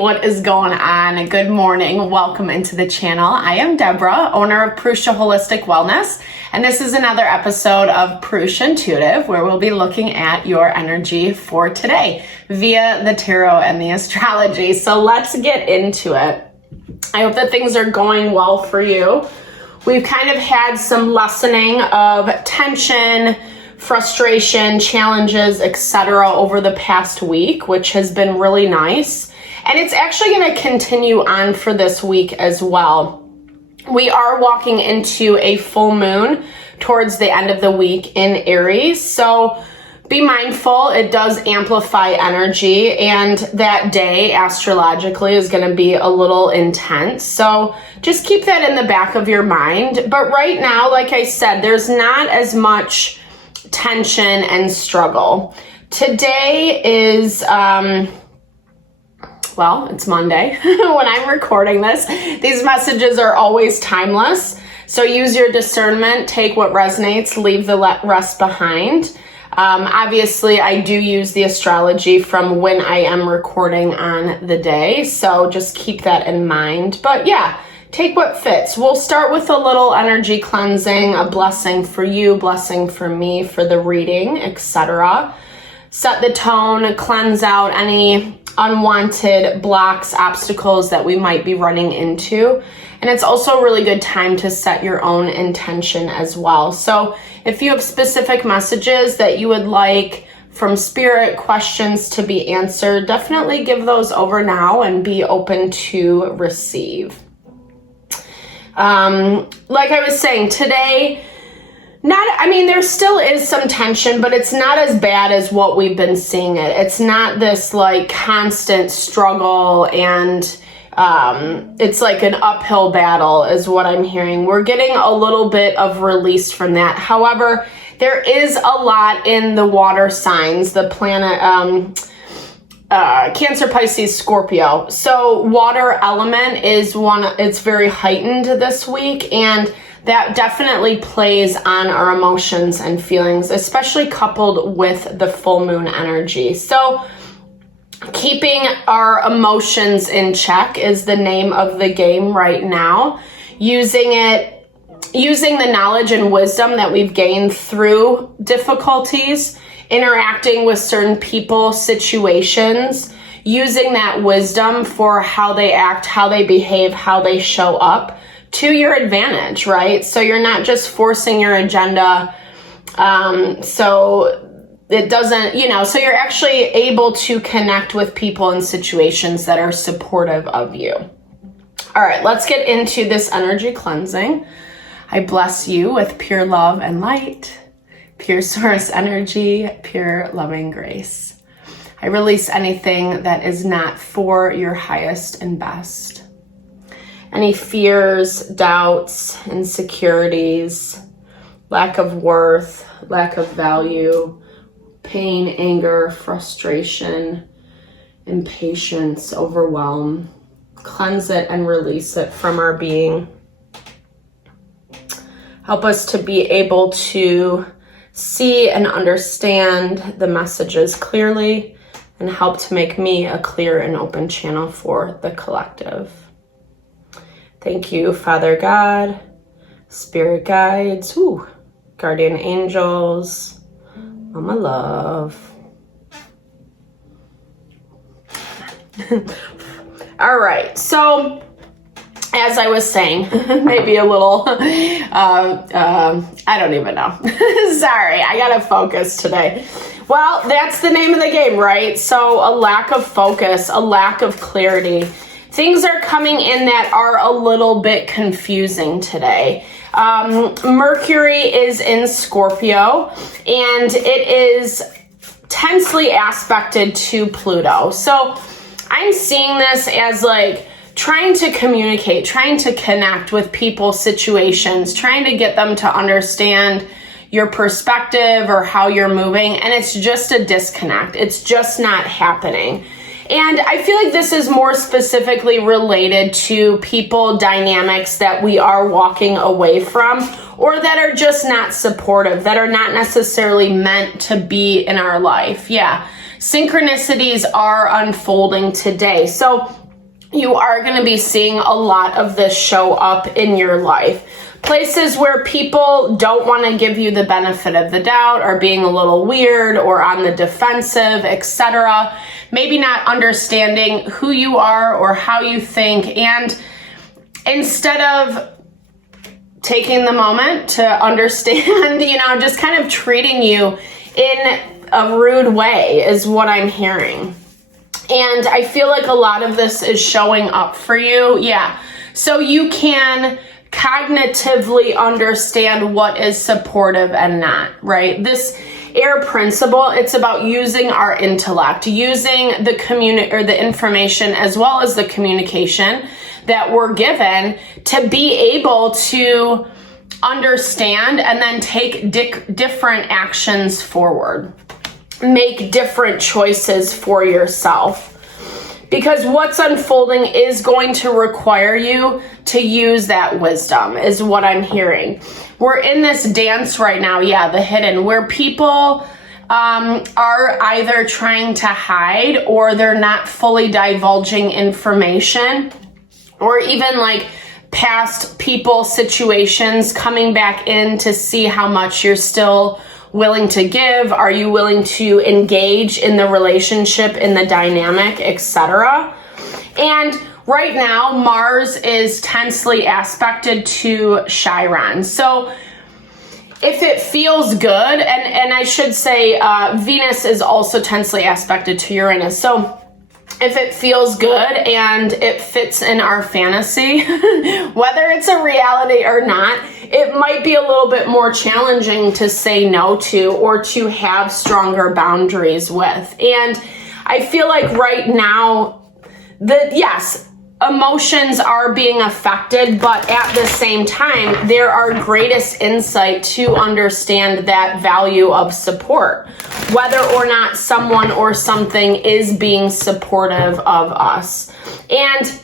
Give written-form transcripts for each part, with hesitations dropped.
what is going on? Good morning. Welcome into the channel. I am Deborah, owner of Purusha Holistic Wellness, and this is another episode of Purusha Intuitive, where we'll be looking at your energy for today via the tarot and the astrology. So let's get into it. I hope that things are going well for you. We've kind of had some lessening of tension, frustration, challenges, etc. over the past week, which has been really nice. And it's actually going to continue on for this week as well. We are walking into a full moon towards the end of the week in Aries. So be mindful, it does amplify energy, and that day astrologically is going to be a little intense. So just keep that in the back of your mind. But right now, like I said, there's not as much tension and struggle. Today is, it's Monday when I'm recording this. These messages are always timeless. So use your discernment, take what resonates, leave the rest behind. Obviously, I do use the astrology from when I am recording on the day. So just keep that in mind. But yeah, take what fits. We'll start with a little energy cleansing, a blessing for you, blessing for me, for the reading, etc. Set the tone, cleanse out any unwanted blocks, obstacles that we might be running into. And it's also a really good time to set your own intention as well. So if you have specific messages that you would like from spirit, questions to be answered, definitely give those over now and be open to receive. Like I was saying today, there still is some tension, but it's not as bad as what we've been seeing it. It's not this like constant struggle and it's like an uphill battle is what I'm hearing. We're getting a little bit of release from that. However, there is a lot in the water signs, the planet, Cancer, Pisces, Scorpio. So water element is it's very heightened this week, and that definitely plays on our emotions and feelings, especially coupled with the full moon energy. So keeping our emotions in check is the name of the game right now. Using the knowledge and wisdom that we've gained through difficulties, interacting with certain people, situations, using that wisdom for how they act, how they behave, how they show up to your advantage, right? So you're not just forcing your agenda. So it doesn't, so you're actually able to connect with people and situations that are supportive of you. All right, let's get into this energy cleansing. I bless you with pure love and light, pure source energy, pure loving grace. I release anything that is not for your highest and best. Any fears, doubts, insecurities, lack of worth, lack of value, pain, anger, frustration, impatience, overwhelm. Cleanse it and release it from our being. Help us to be able to see and understand the messages clearly, and help to make me a clear and open channel for the collective. Thank you, Father God, Spirit Guides, Guardian Angels, Mama Love. All right, so as I was saying, maybe a little, I don't even know. Sorry, I gotta focus today. Well, that's the name of the game, right? So a lack of focus, a lack of clarity. Things are coming in that are a little bit confusing today. Mercury is in Scorpio, and it is tensely aspected to Pluto. So I'm seeing this as like trying to communicate, trying to connect with people, situations, trying to get them to understand your perspective or how you're moving, and it's just a disconnect. It's just not happening. And I feel like this is more specifically related to people dynamics that we are walking away from, or that are just not supportive, that are not necessarily meant to be in our life. Yeah, synchronicities are unfolding today. So you are going to be seeing a lot of this show up in your life. Places where people don't want to give you the benefit of the doubt, or being a little weird or on the defensive, etc. Maybe not understanding who you are or how you think. And instead of taking the moment to understand, just kind of treating you in a rude way is what I'm hearing. And I feel like a lot of this is showing up for you. Yeah. So you can cognitively understand what is supportive and not, right? This air principle, it's about using our intellect, using the information as well as the communication that we're given to be able to understand and then take different actions forward. Make different choices for yourself. Because what's unfolding is going to require you to use that wisdom, is what I'm hearing. We're in this dance right now, the hidden, where people are either trying to hide, or they're not fully divulging information, or even like past people, situations coming back in to see how much you're still willing to give. Are you willing to engage in the relationship, in the dynamic, etc.? And right now, Mars is tensely aspected to Chiron. So if it feels good, and I should say Venus is also tensely aspected to Uranus. So if it feels good and it fits in our fantasy, whether it's a reality or not, it might be a little bit more challenging to say no to, or to have stronger boundaries with. And I feel like right now, yes, emotions are being affected, but at the same time, there are greatest insight to understand that value of support, whether or not someone or something is being supportive of us. And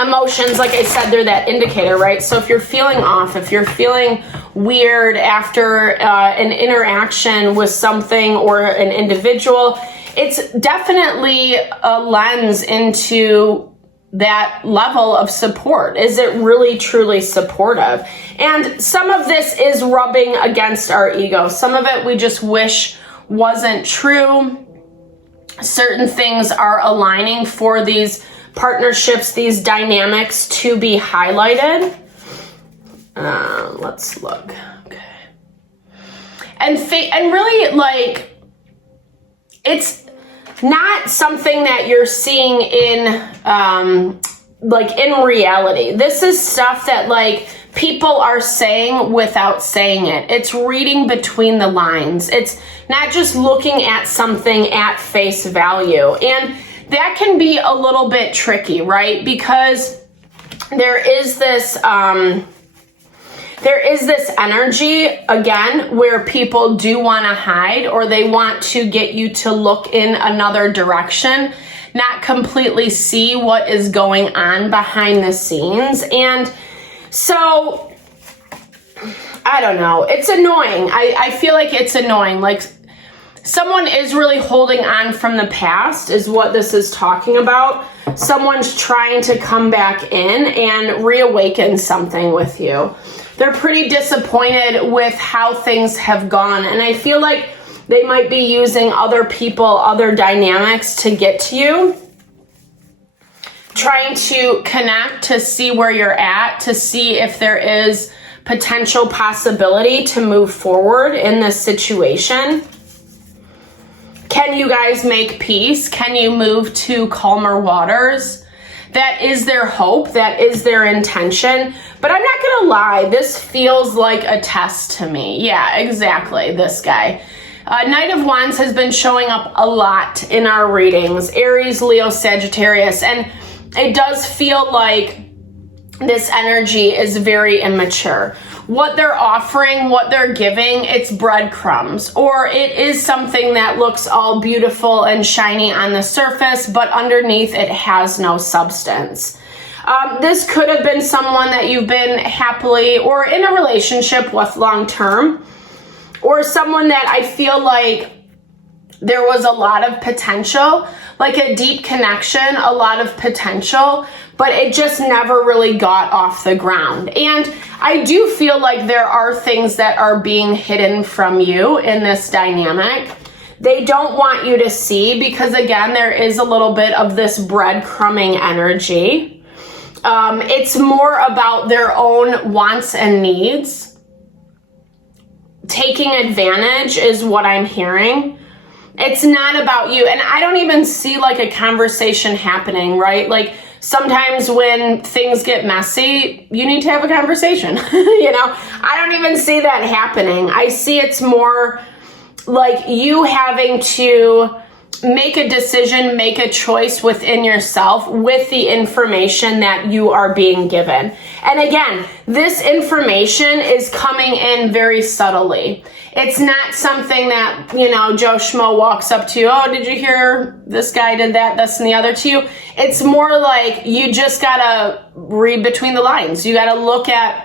emotions, like I said, they're that indicator, right? So if you're feeling off, if you're feeling weird after an interaction with something or an individual, it's definitely a lens into that level of support. Is it really truly supportive? And some of this is rubbing against our ego. Some of it we just wish wasn't true. Certain things are aligning for these partnerships, these dynamics to be highlighted. Let's look. Okay. And really, like, it's not something that you're seeing in in reality. This is stuff that like people are saying without saying it. It's reading between the lines. It's not just looking at something at face value. And that can be a little bit tricky, right? Because there is this energy, again, where people do want to hide, or they want to get you to look in another direction, not completely see what is going on behind the scenes. And so, I don't know. It's annoying. I feel like it's annoying. Like, someone is really holding on from the past is what this is talking about. Someone's trying to come back in and reawaken something with you. They're pretty disappointed with how things have gone. And I feel like they might be using other people, other dynamics to get to you. Trying to connect to see where you're at, to see if there is potential possibility to move forward in this situation. Can you guys make peace? Can you move to calmer waters? That is their hope. That is their intention. But I'm not going to lie. This feels like a test to me. Yeah, exactly. This guy. Knight of Wands has been showing up a lot in our readings. Aries, Leo, Sagittarius. And it does feel like this energy is very immature. What they're offering, what they're giving, it's breadcrumbs, or it is something that looks all beautiful and shiny on the surface, but underneath it has no substance. This could have been someone that you've been happily or in a relationship with long term, or someone that I feel like there was a lot of potential, like a deep connection, a lot of potential, but it just never really got off the ground. And I do feel like there are things that are being hidden from you in this dynamic. They don't want you to see because, again, there is a little bit of this breadcrumbing energy. It's more about their own wants and needs. Taking advantage is what I'm hearing. It's not about you. And I don't even see like a conversation happening, right? Like sometimes when things get messy, you need to have a conversation. You know, I don't even see that happening. I see it's more like you having to make a decision, make a choice within yourself with the information that you are being given. And again, this information is coming in very subtly. It's not something that, you know, Joe Schmo walks up to you, oh, did you hear this guy did that, this and the other to you? It's more like you just gotta read between the lines. You gotta look at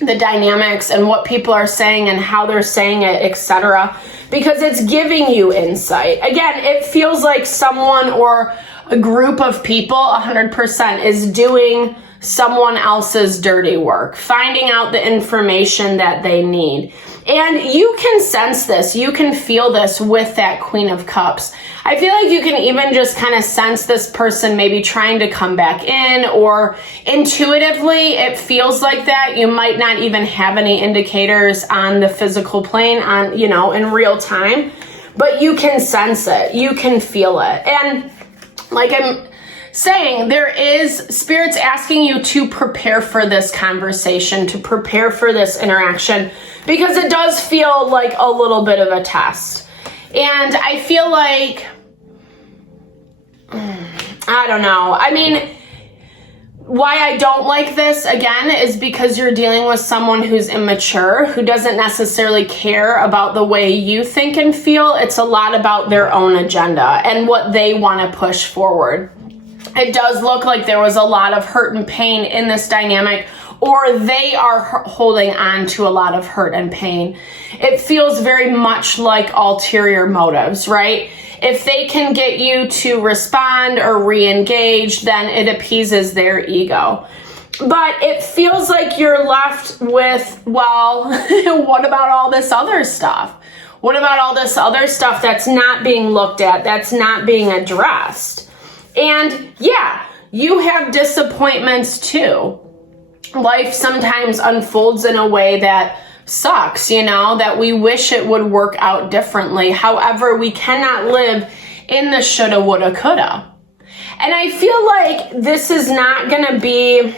the dynamics and what people are saying and how they're saying it, etc., because it's giving you insight. Again, it feels like someone or a group of people 100% is doing someone else's dirty work, finding out the information that they need. And you can sense this, you can feel this with that Queen of Cups. I feel like you can even just kind of sense this person maybe trying to come back in, or intuitively it feels like that. You might not even have any indicators on the physical plane on, you know, in real time, but you can sense it, you can feel it. And like I'm saying, there is Spirit's asking you to prepare for this conversation, to prepare for this interaction, because it does feel like a little bit of a test. And I feel like, I don't know. I mean, why I don't like this, again, is because you're dealing with someone who's immature, who doesn't necessarily care about the way you think and feel. It's a lot about their own agenda and what they want to push forward. It does look like there was a lot of hurt and pain in this dynamic, or they are holding on to a lot of hurt and pain. It feels very much like ulterior motives, right? If they can get you to respond or re-engage, then it appeases their ego. But it feels like you're left with, well, what about all this other stuff? What about all this other stuff that's not being looked at, that's not being addressed? And yeah, you have disappointments too. Life sometimes unfolds in a way that sucks, you know, that we wish it would work out differently. However, we cannot live in the shoulda, woulda, coulda. And I feel like this is not gonna be,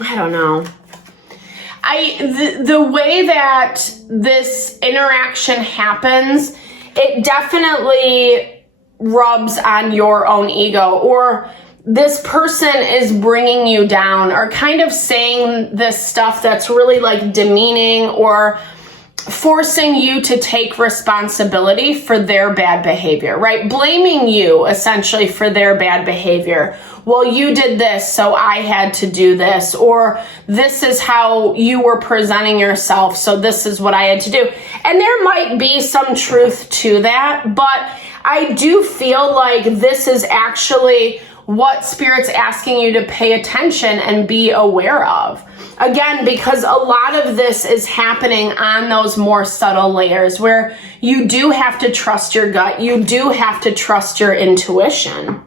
I don't know. The way that this interaction happens, it definitely rubs on your own ego, or this person is bringing you down, or kind of saying this stuff that's really like demeaning, or forcing you to take responsibility for their bad behavior, right? Blaming you essentially for their bad behavior. Well, you did this, so I had to do this, or this is how you were presenting yourself, so this is what I had to do. And there might be some truth to that, but I do feel like this is actually what Spirit's asking you to pay attention and be aware of. Again, because a lot of this is happening on those more subtle layers where you do have to trust your gut. You do have to trust your intuition.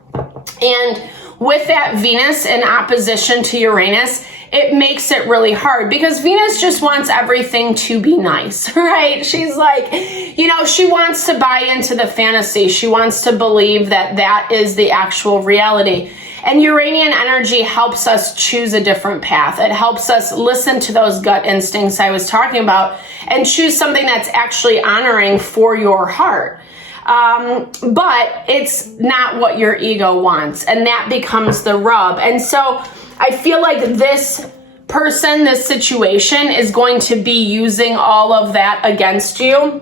And with that Venus in opposition to Uranus, it makes it really hard because Venus just wants everything to be nice, right? She's like, you know, she wants to buy into the fantasy. She wants to believe that that is the actual reality. And Uranian energy helps us choose a different path. It helps us listen to those gut instincts I was talking about and choose something that's actually honoring for your heart. But it's not what your ego wants, and that becomes the rub. And so I feel like this person, this situation is going to be using all of that against you.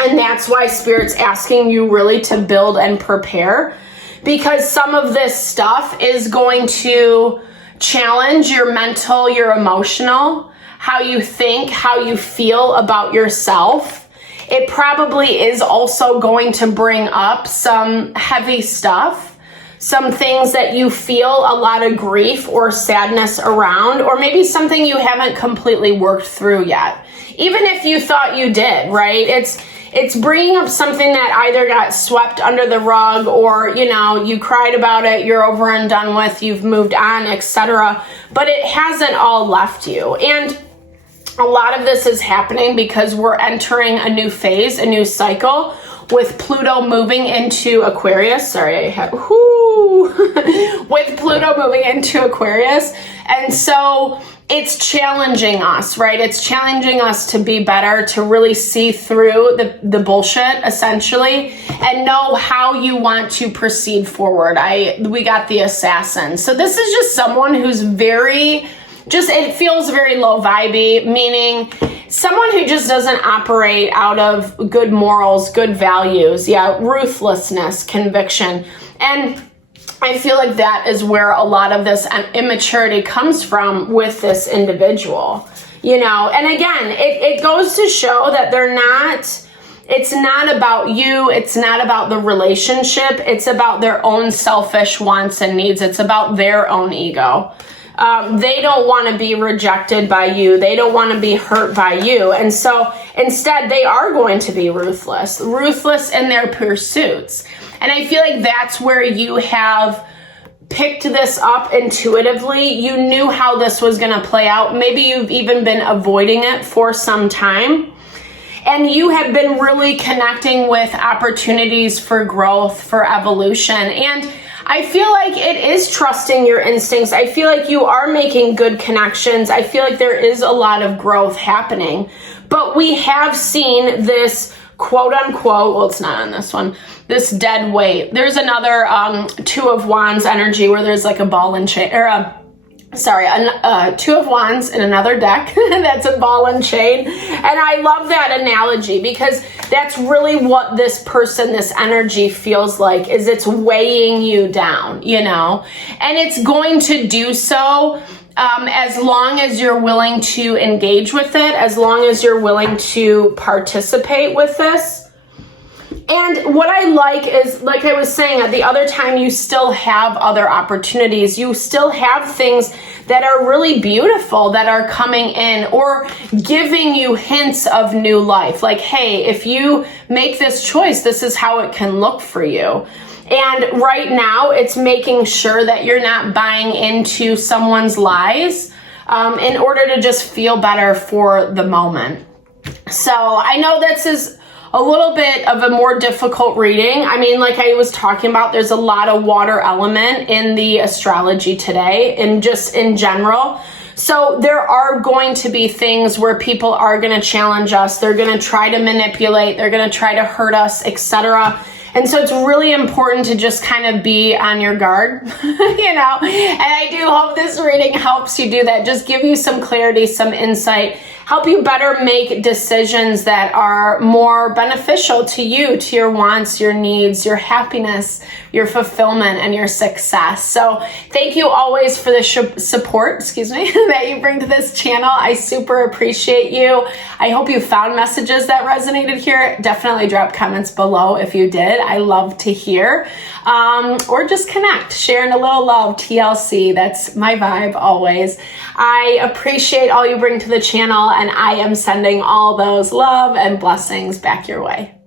And that's why Spirit's asking you really to build and prepare, because some of this stuff is going to challenge your mental, your emotional, how you think, how you feel about yourself. it probably is also going to bring up some heavy stuff, some things that you feel a lot of grief or sadness around, or maybe something you haven't completely worked through yet. Even if you thought you did, right? It's bringing up something that either got swept under the rug, or, you know, you cried about it, you're over and done with, you've moved on, etc. But it hasn't all left you. And a lot of this is happening because we're entering a new phase, a new cycle, with Pluto moving into Aquarius. With Pluto moving into Aquarius. And so it's challenging us, right? It's challenging us to be better, to really see through the bullshit, essentially, and know how you want to proceed forward. We got the Assassin. So this is just someone who's it feels very low vibey, meaning someone who just doesn't operate out of good morals, good values, ruthlessness, conviction. And I feel like that is where a lot of this immaturity comes from with this individual, you know. And again, it goes to show that it's not about you. It's not about the relationship. It's about their own selfish wants and needs. It's about their own ego. They don't want to be rejected by you. They don't want to be hurt by you. And so instead, they are going to be ruthless in their pursuits. And I feel like that's where you have picked this up intuitively. You knew how this was going to play out. Maybe you've even been avoiding it for some time. And you have been really connecting with opportunities for growth, for evolution. And I feel like it is trusting your instincts. I feel like you are making good connections. I feel like there is a lot of growth happening. But we have seen this quote unquote, well, it's not on this one, this dead weight. There's another Two of Wands energy where there's like a ball and chain, or Two of Wands in another deck that's a ball and chain. And I love that analogy because that's really what this person, this energy feels like, is it's weighing you down, you know, and it's going to do so as long as you're willing to engage with it, as long as you're willing to participate with this. And what I like is, like I was saying, at the other time, you still have other opportunities. You still have things that are really beautiful that are coming in or giving you hints of new life. Like, hey, if you make this choice, this is how it can look for you. And right now, it's making sure that you're not buying into someone's lies in order to just feel better for the moment. So I know this is a little bit of a more difficult reading. I mean, like I was talking about, there's a lot of water element in the astrology today and just in general. So there are going to be things where people are going to challenge us. They're going to try to manipulate. They're going to try to hurt us, etc. And so it's really important to just kind of be on your guard, you know, and I do hope this reading helps you do that. Just give you some clarity, some insight, help you better make decisions that are more beneficial to you, to your wants, your needs, your happiness, your fulfillment, and your success. So thank you always for the support, that you bring to this channel. I super appreciate you. I hope you found messages that resonated here. Definitely drop comments below if you did. I love to hear. Or just connect, sharing a little love, TLC. That's my vibe always. I appreciate all you bring to the channel, and I am sending all those love and blessings back your way.